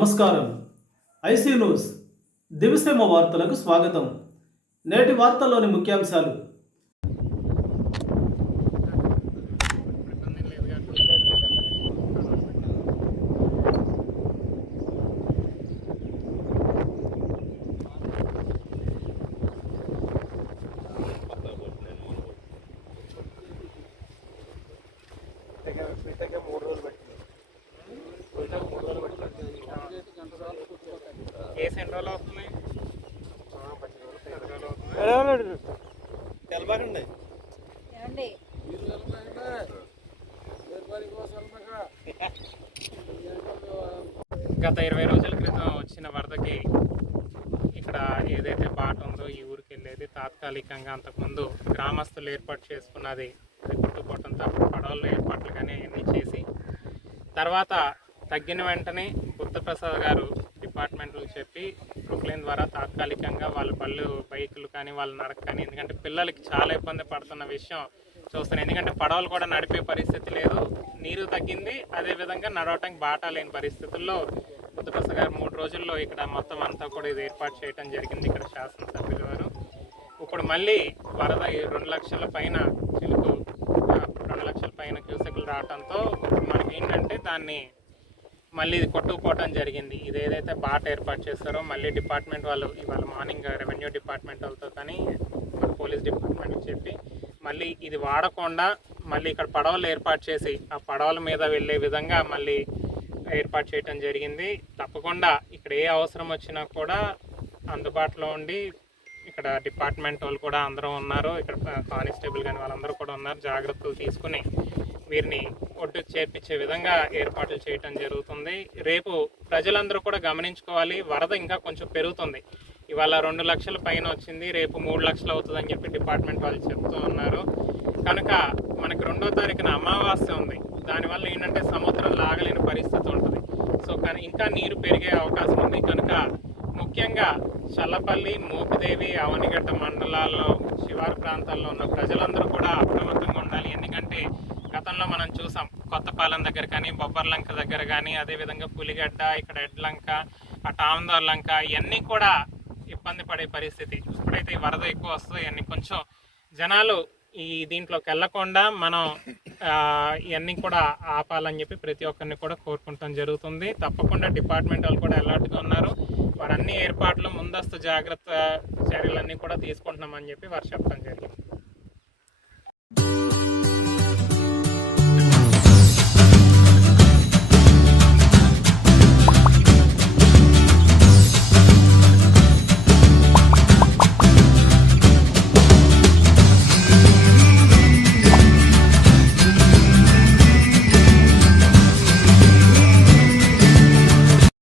నమస్కారం. IC news దివిసేమ వార్తలకు స్వాగతం. నేటి వార్తల్లోని ముఖ్యాంశాలు. కేసు ఎన్ని రోజులు అవుతుంది? గత 20 రోజుల క్రితం వచ్చిన వరదకి ఇక్కడ ఏదైతే బాట ఉందో ఈ ఊరికి వెళ్ళేది తాత్కాలికంగా అంతకుముందు గ్రామస్తులు ఏర్పాటు చేసుకున్నది కొట్టుకోవటంతో పడవల్లో ఏర్పాట్లు కానీ అవన్నీ చేసి తర్వాత తగ్గిన వెంటనే బుద్ధప్రసాద్ గారు డిపార్ట్మెంట్లు చెప్పి ప్రొక్లైన్ ద్వారా తాత్కాలికంగా వాళ్ళ బైకులు కానీ వాళ్ళ నడక కానీ, ఎందుకంటే పిల్లలకి చాలా ఇబ్బంది పడుతున్న విషయం చూస్తున్నాను. ఎందుకంటే పడవలు కూడా నడిపే పరిస్థితి లేదు, నీరు తగ్గింది, అదేవిధంగా నడవటానికి బాటా లేని పరిస్థితుల్లో బుద్ధప్రసాద్ గారు 3 రోజుల్లో ఇక్కడ మొత్తం అంతా కూడా ఇది ఏర్పాటు చేయడం జరిగింది. ఇక్కడ శాసనసభ్యుల వారు ఇప్పుడు మళ్ళీ వరద 2 లక్షల పైన చిలుకు 2 లక్షల పైన క్యూసెక్లు రావడంతో మనకి ఏంటంటే దాన్ని మళ్ళీ కొట్టుకుపోవటం జరిగింది. ఇది ఏదైతే బాట ఏర్పాటు చేస్తారో మళ్ళీ డిపార్ట్మెంట్ వాళ్ళు ఇవాళ మార్నింగ్ రెవెన్యూ డిపార్ట్మెంట్ వాళ్ళతో కానీ పోలీస్ డిపార్ట్మెంట్కి చెప్పి మళ్ళీ ఇది వాడకుండా మళ్ళీ ఇక్కడ పడవలు ఏర్పాటు చేసి ఆ పడవల మీద వెళ్ళే విధంగా మళ్ళీ ఏర్పాటు చేయటం జరిగింది. తప్పకుండా ఇక్కడ ఏ అవసరం వచ్చినా కూడా అందుబాటులో ఉండి ఇక్కడ డిపార్ట్మెంట్ వాళ్ళు కూడా అందరూ ఉన్నారు, ఇక్కడ కానిస్టేబుల్ కానీ వాళ్ళందరూ కూడా ఉన్నారు. జాగ్రత్తలు తీసుకుని వీరిని ఒడ్డుకు చేర్పించే విధంగా ఏర్పాట్లు చేయటం జరుగుతుంది. రేపు ప్రజలందరూ కూడా గమనించుకోవాలి, వరద ఇంకా కొంచెం పెరుగుతుంది. ఇవాళ 2 లక్షల పైన వచ్చింది, రేపు 3 లక్షలు అవుతుందని చెప్పి డిపార్ట్మెంట్ వాళ్ళు చెప్తూ ఉన్నారు. కనుక మనకి 2వ తారీఖున అమావాస్య ఉంది, దానివల్ల ఏంటంటే సముద్రం లాగలేని పరిస్థితి ఉంటుంది. సో కానీ ఇంకా నీరు పెరిగే అవకాశం ఉంది. కనుక ముఖ్యంగా చల్లపల్లి, మోపిదేవి, అవనిగడ్డ మండలాల్లో శివారు ప్రాంతాల్లో ఉన్న ప్రజలందరూ కూడా అప్రమత్తంగా ఉండాలి. ఎందుకంటే గతంలో మనం చూసాం కొత్తపాలెం దగ్గర కానీ, బొబ్బర్లంక దగ్గర కానీ, అదేవిధంగా పులిగడ్డ, ఇక్కడ ఎడ్లంక, అటు ఆమందోర్ లంక ఇవన్నీ కూడా ఇబ్బంది పడే పరిస్థితి. ఇప్పుడైతే ఈ వరద ఎక్కువ వస్తుంది, ఇవన్నీ కొంచెం జనాలు ఈ దీంట్లోకి వెళ్లకుండా మనం ఇవన్నీ కూడా ఆపాలని చెప్పి ప్రతి ఒక్కరిని కూడా కోరుకుంటాం జరుగుతుంది. తప్పకుండా డిపార్ట్మెంట్ వాళ్ళు కూడా అలర్ట్గా ఉన్నారు. వారు అన్ని ఏర్పాట్లు ముందస్తు జాగ్రత్త చర్యలన్నీ కూడా తీసుకుంటున్నామని చెప్పి వారు చెప్పడం జరిగింది.